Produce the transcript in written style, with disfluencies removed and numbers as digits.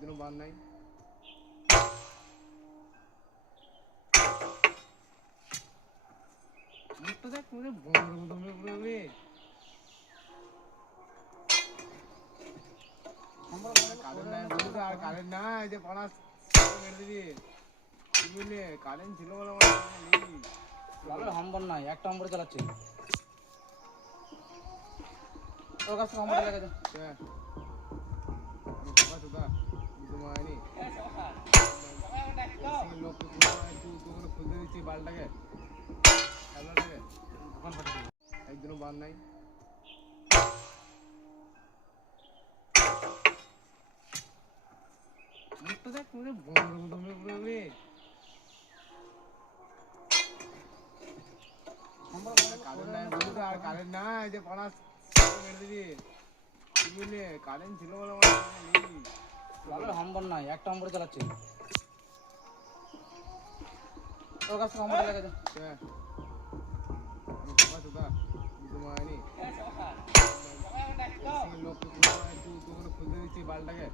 একদিনও বাদ নাই। মুখটা দেখ পুরো বন্ধুর মতো পুরো কারেন্ট নাই বললি তো, আর কারেন্ট নাই যে পড়া মেরে দিবি। কি বললি কারেন্ট ছিল বলে লালের হাম্বার নাই, একটা হাম্বার চালাচ্ছে। ওর কাছে হাম্বার লাগে দে। লোক খুলতে দিচ্ছি বালটাকে, একদিনও বাদ নাই। মুখটা দেখ পুরো বন্ধুর মতো পুরো কারেন্ট নাই বললি তো, আর কারেন্ট নাই যে পড়া মেরে দিবি। কি বললি কারেন্ট ছিল বলে লালের হাম্বার নাই, একটা হাম্বার চালাচ্ছে। ওর কাছে হাম্বার লাগে দে। লোক খুলতে দিচ্ছি বালটাকে।